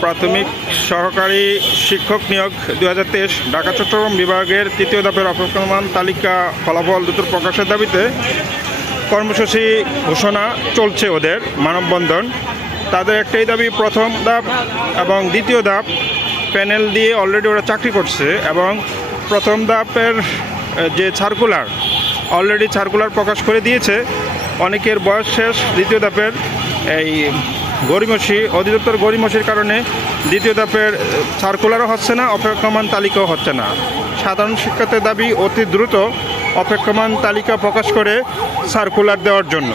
প্রাথমিক সহকারী শিক্ষক নিয়োগ 2023 ঢাকা চট্টগ্রাম বিভাগের তৃতীয় ধাপের অপেক্ষমান তালিকা ফলাফল দ্রুত প্রকাশের দাবিতে কর্মসূচি ঘোষণা চলছে ওদের মানববন্ধন। তাদের একটাই দাবি, প্রথম ধাপ এবং দ্বিতীয় ধাপ প্যানেল দিয়ে অলরেডি ওরা চাকরি করছে এবং প্রথম ধাপের যে সার্কুলার অলরেডি সার্কুলার প্রকাশ করে দিয়েছে, অনেকের বয়স শেষ। দ্বিতীয় ধাপের এই গড়িমসি অধিদপ্তর গড়িমসির কারণে দ্বিতীয় ধাপের সার্কুলারও হচ্ছে না, অপেক্ষমান তালিকাও হচ্ছে না। সাধারণ শিক্ষার্থীর দাবি অতি দ্রুত অপেক্ষমান তালিকা প্রকাশ করে সার্কুলার দেওয়ার জন্য।